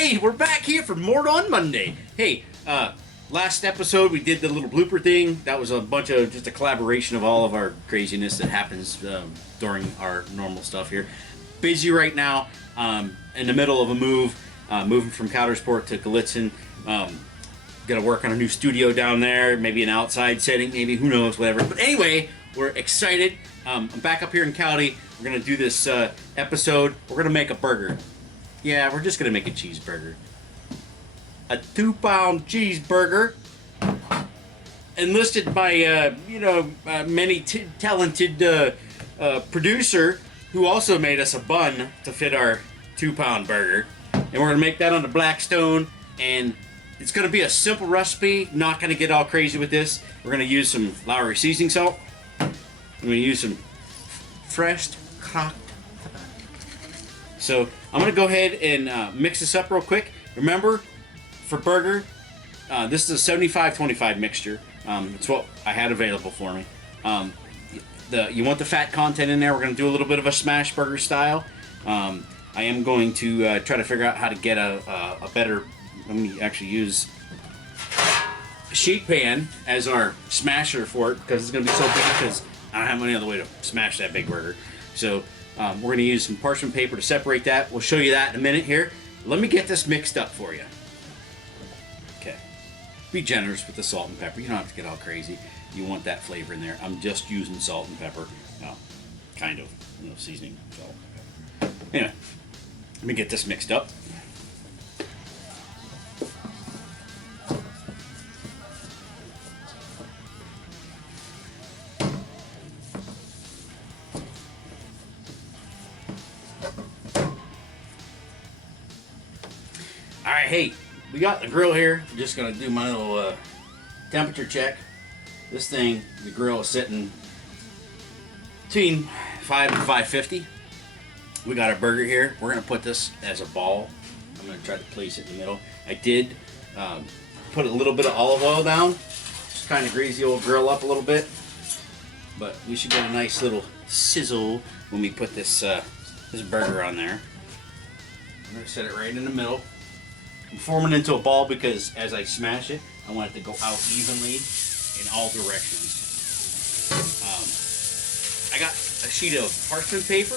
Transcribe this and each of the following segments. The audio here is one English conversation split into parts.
Hey, we're back here for Mort on Monday. Hey, last episode we did the little blooper thing. That was a bunch of just a collaboration of all of our craziness that happens during our normal stuff here. Busy right now, in the middle of a move, moving from Coudersport to Gallitzin. Gonna work on a new studio down there, maybe an outside setting, maybe, who knows, whatever. But anyway, we're excited. I'm back up here in Cali. We're gonna do this episode. We're gonna make a burger. Yeah, we're just gonna make a cheeseburger. A 2-pound cheeseburger. Enlisted by, many talented producer who also made us a bun to fit our 2-pound burger. And we're gonna make that on the Blackstone. And it's gonna be a simple recipe. Not gonna get all crazy with this. We're gonna use some Lowry seasoning salt. I'm gonna use some fresh cracked. So I'm going to go ahead and mix this up real quick. Remember, for burger, this is a 75-25 mixture. It's what I had available for me. You want the fat content in there. We're going to do a little bit of a smash burger style. I am going to try to figure out how to get a better, let me actually use a sheet pan as our smasher for it, because it's going to be so big because I don't have any other way to smash that big burger. So we're going to use some parchment paper to separate that. We'll show you that in a minute here. Let me get this mixed up for you. Okay. Be generous with the salt and pepper. You don't have to get all crazy. You want that flavor in there. I'm just using salt and pepper. Well, kind of. Seasoning salt and pepper. Anyway, let me get this mixed up. Alright, hey, we got the grill here. I'm just going to do my little temperature check. This thing, the grill is sitting between 5 and 550. We got our burger here. We're going to put this as a ball. I'm going to try to place it in the middle. I did put a little bit of olive oil down. Just kind of grease the old grill up a little bit. But we should get a nice little sizzle when we put this, this burger on there. I'm going to set it right in the middle. I'm forming into a ball because as I smash it, I want it to go out evenly in all directions. I got a sheet of parchment paper.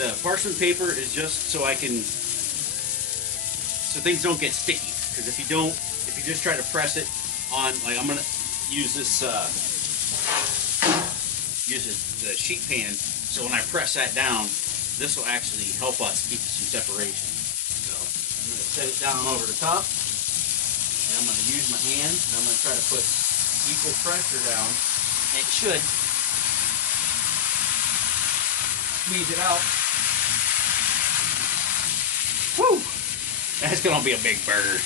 The parchment paper is just so so things don't get sticky. Because if you just try to press it on, like I'm gonna use this, the sheet pan. So when I press that down, this will actually help us keep some separation. I'm going to set it down over the top, and I'm going to use my hand, and I'm going to try to put equal pressure down. And it should squeeze it out. Woo! That's going to be a big burger.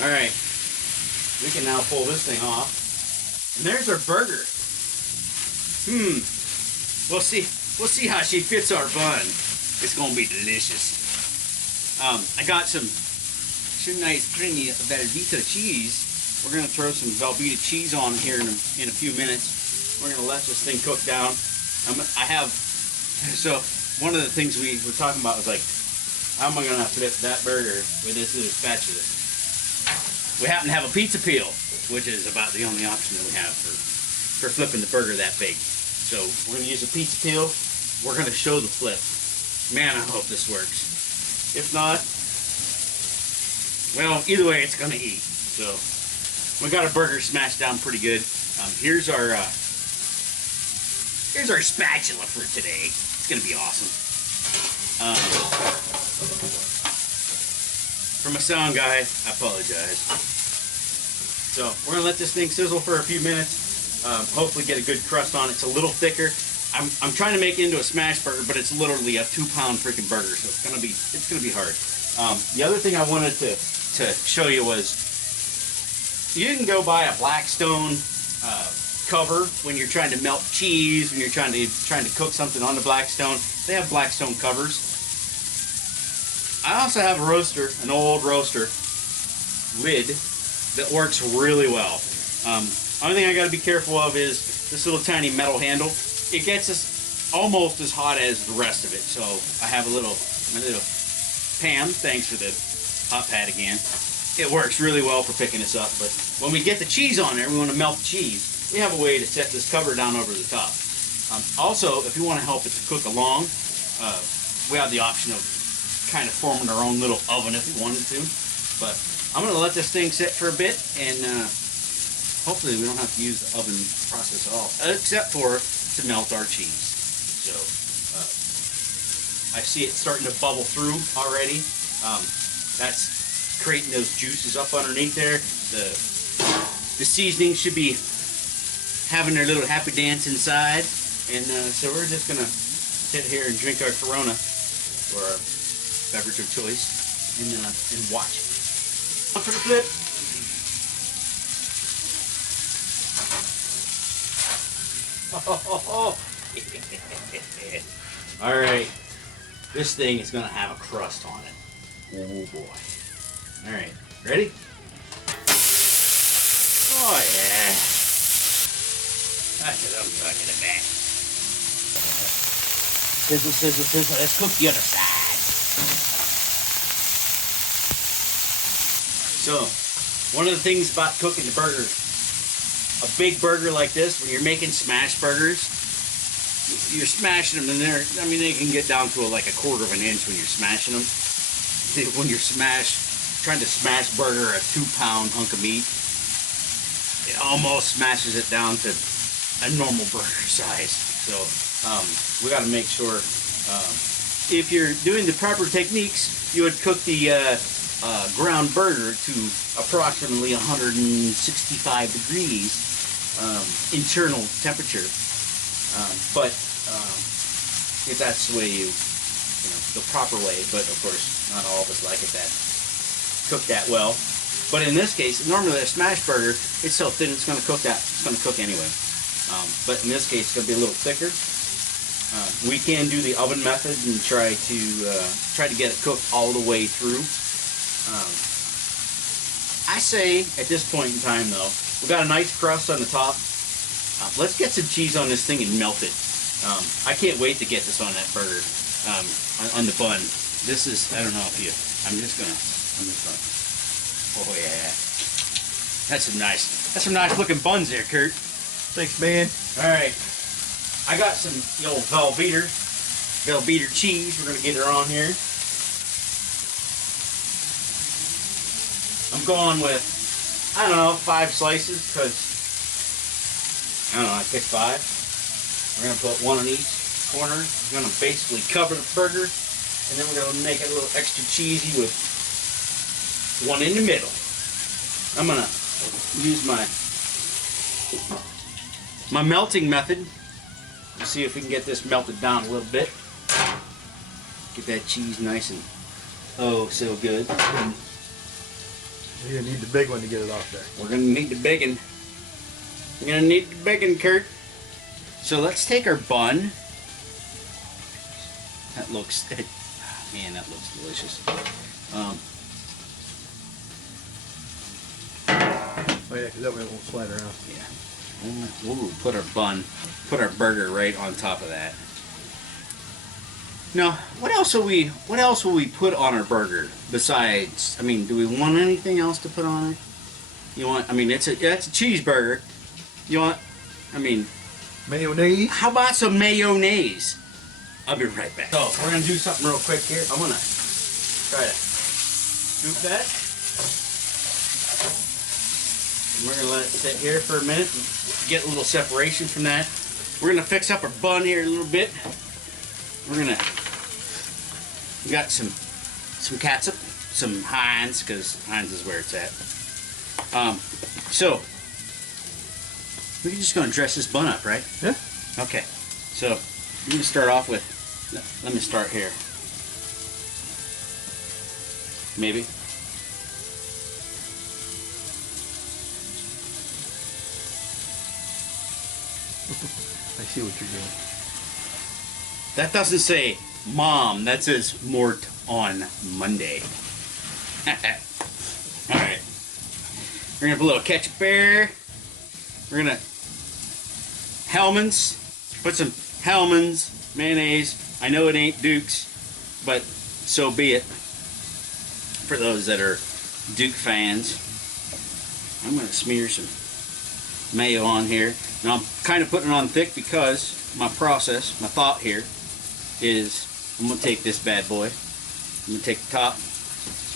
Alright, we can now pull this thing off. And there's our burger. We'll see how she fits our bun. It's going to be delicious. I got some nice creamy Velveeta cheese. We're going to throw some Velveeta cheese on here in a few minutes. We're going to let this thing cook down. So one of the things we were talking about was like, how am I going to flip that burger with this little spatula? We happen to have a pizza peel, which is about the only option that we have for flipping the burger that big. So we're going to use a pizza peel. We're going to show the flip. Man, I hope this works. If not, well, either way, it's going to eat. So, we got our burger smashed down pretty good. Here's our spatula for today. It's going to be awesome. For my sound guy, I apologize. So, we're going to let this thing sizzle for a few minutes. Hopefully get a good crust on it. It's a little thicker. I'm trying to make it into a smash burger, but it's literally a 2-pound freaking burger, so it's gonna be hard. The other thing I wanted to show you was you can go buy a Blackstone cover when you're trying to melt cheese, when you're trying to cook something on the Blackstone. They have Blackstone covers. I also have a roaster, an old roaster lid that works really well. Only thing I got to be careful of is this little tiny metal handle. It gets us almost as hot as the rest of it. So I have my little pan. Thanks for the hot pad again. It works really well for picking this up, but when we get the cheese on there, we want to melt the cheese. We have a way to set this cover down over the top. Also, if you want to help it to cook along, we have the option of kind of forming our own little oven if we wanted to. But I'm going to let this thing sit for a bit, and hopefully we don't have to use the oven process at all, except for to melt our cheese. So I see it starting to bubble through already. That's creating those juices up underneath there. The seasoning should be having their little happy dance inside. And so we're just going to sit here and drink our Corona, or our beverage of choice, and watch it. Up for the flip. All right, this thing is gonna have a crust on it. Oh boy! All right, ready? Oh yeah, that's what I'm talking about. Sizzle, sizzle, sizzle. Let's cook the other side. So, one of the things about cooking the burger, a big burger like this, when you're making smash burgers, you're smashing them in there. I mean, they can get down to like a quarter of an inch when you're smashing them. When you're trying to smash burger a 2-pound hunk of meat, it almost smashes it down to a normal burger size. So, we got to make sure, if you're doing the proper techniques, you would cook the ground burger to approximately 165 degrees internal temperature. But if that's the way the proper way, but of course not all of us like it that cooked that well. But in this case, normally a smash burger, it's so thin it's going to cook anyway. But in this case, it's going to be a little thicker. We can do the oven method and try to get it cooked all the way through. I say at this point in time, though, we got a nice crust on the top. Let's get some cheese on this thing and melt it. I can't wait to get this on that burger, on the bun. This is, I don't know if you, I'm just gonna, oh yeah. That's some nice looking buns there, Kurt. Thanks, man. All right. I got some old Velveeta cheese. We're gonna get her on here. I'm going with, I don't know, 5 slices, because, I don't know, I picked 5. We're going to put 1 on each corner. We're going to basically cover the burger, and then we're going to make it a little extra cheesy with 1 in the middle. I'm going to use my melting method to see if we can get this melted down a little bit. Get that cheese nice and, oh, so good. You're gonna need the big one to get it off there. We're gonna need the big one. We're gonna need the big one, Kurt. So let's take our bun. That looks, man, that looks delicious. Oh yeah, because that way it won't slide around. Yeah. We'll put our burger right on top of that. Now, what else will we put on our burger besides? I mean, do we want anything else to put on it? You want? I mean, it's a cheeseburger. You want? I mean, mayonnaise. How about some mayonnaise? I'll be right back. So we're gonna do something real quick here. I'm gonna try to scoop that. And we're gonna let it sit here for a minute and get a little separation from that. We're gonna fix up our bun here a little bit. We got some catsup, some Heinz, because Heinz is where it's at. So we're just gonna dress this bun up, right? Yeah. Okay. So I'm gonna start off with. Let me start here. Maybe. I see what you're doing. That doesn't say Mom, that says Mort on Monday. Alright. We're gonna put a little ketchup there. We're gonna Hellmann's. Put some Hellmann's mayonnaise. I know it ain't Duke's, but so be it. for those that are Duke fans. I'm going to smear some mayo on here. Now I'm kind of putting it on thick because my thought here is I'm going to take this bad boy. I'm going to take the top.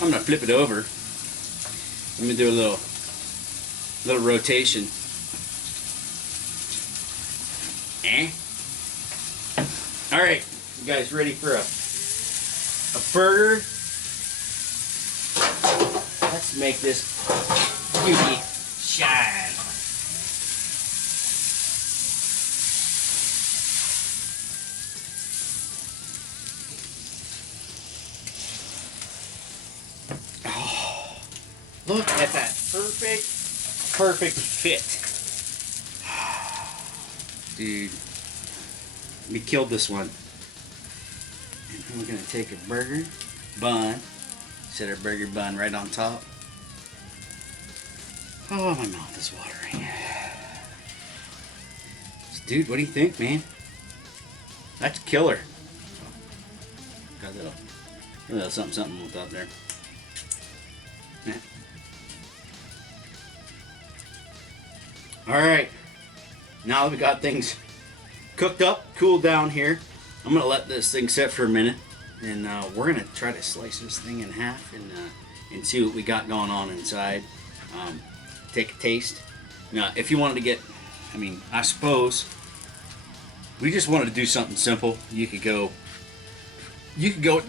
I'm going to flip it over. I'm going to do a little rotation. Alright, you guys ready for a burger? Let's make this beauty shine. Oh, look at that perfect fit. Dude, we killed this one. And then we're gonna take a burger bun, set our burger bun right on top. Oh, my mouth is watering. Dude, what do you think, man? That's killer. Got a little something on top there. Yeah. All right. Now that we got things cooked up, cooled down here, I'm gonna let this thing sit for a minute, and we're gonna try to slice this thing in half and see what we got going on inside. Take a taste. Now, if you wanted to get, I suppose we just wanted to do something simple. You could go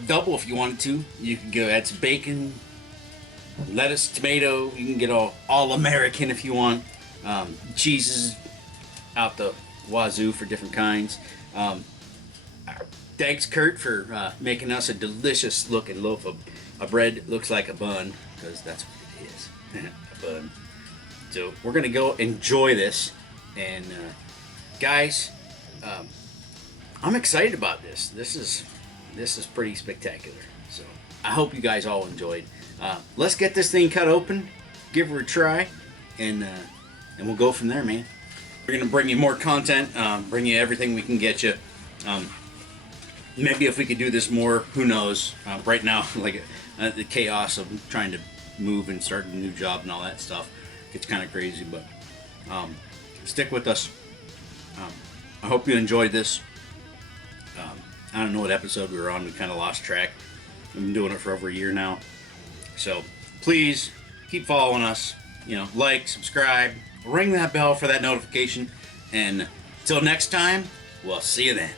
double if you wanted to. You could go add some bacon, lettuce, tomato. You can get all American if you want. Cheeses out the wazoo for different kinds. Thanks, Kurt, for making us a delicious looking loaf of bread. It looks like a bun, because that's what it is. A bun. So we're gonna go enjoy this, and guys, I'm excited about this. This is pretty spectacular. So I hope you guys all enjoyed. Let's get this thing cut open, give her a try, and we'll go from there, man. We're gonna bring you more content, bring you everything we can get you. Maybe if we could do this more, who knows? Right now, like the chaos of trying to move and start a new job and all that stuff, it's kind of crazy. But stick with us. I hope you enjoyed this. I don't know what episode we were on. We kind of lost track. We've been doing it for over a year now. So please keep following us. Like, subscribe, ring that bell for that notification. And until next time, we'll see you then.